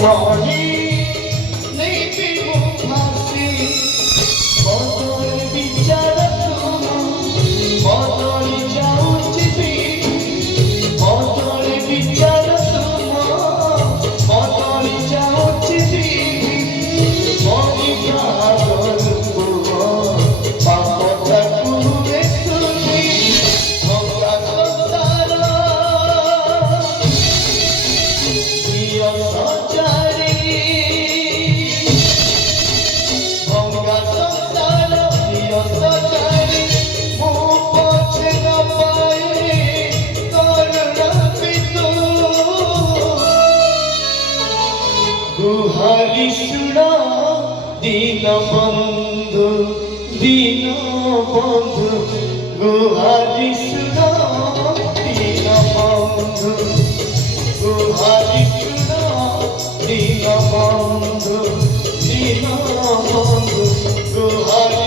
মনে নেবে মুখাসি বদল বিচার বদল যাউছিবি বদল বিচার বদল যাউছিবি মনি পাগল পাপটাকু দেখুনি ভঙ্গা সংসার প্রিয় সঞ্চারী ভঙ্গা সংসার প্রিয় সঞ্চারী মু পছে ন পাইলে করুণা পিতু গুহারি শুণ দীন বন্ধু গুহারি শুণ দীন বন্ধু গুহারি শুণ দীন বন্ধু গুহারি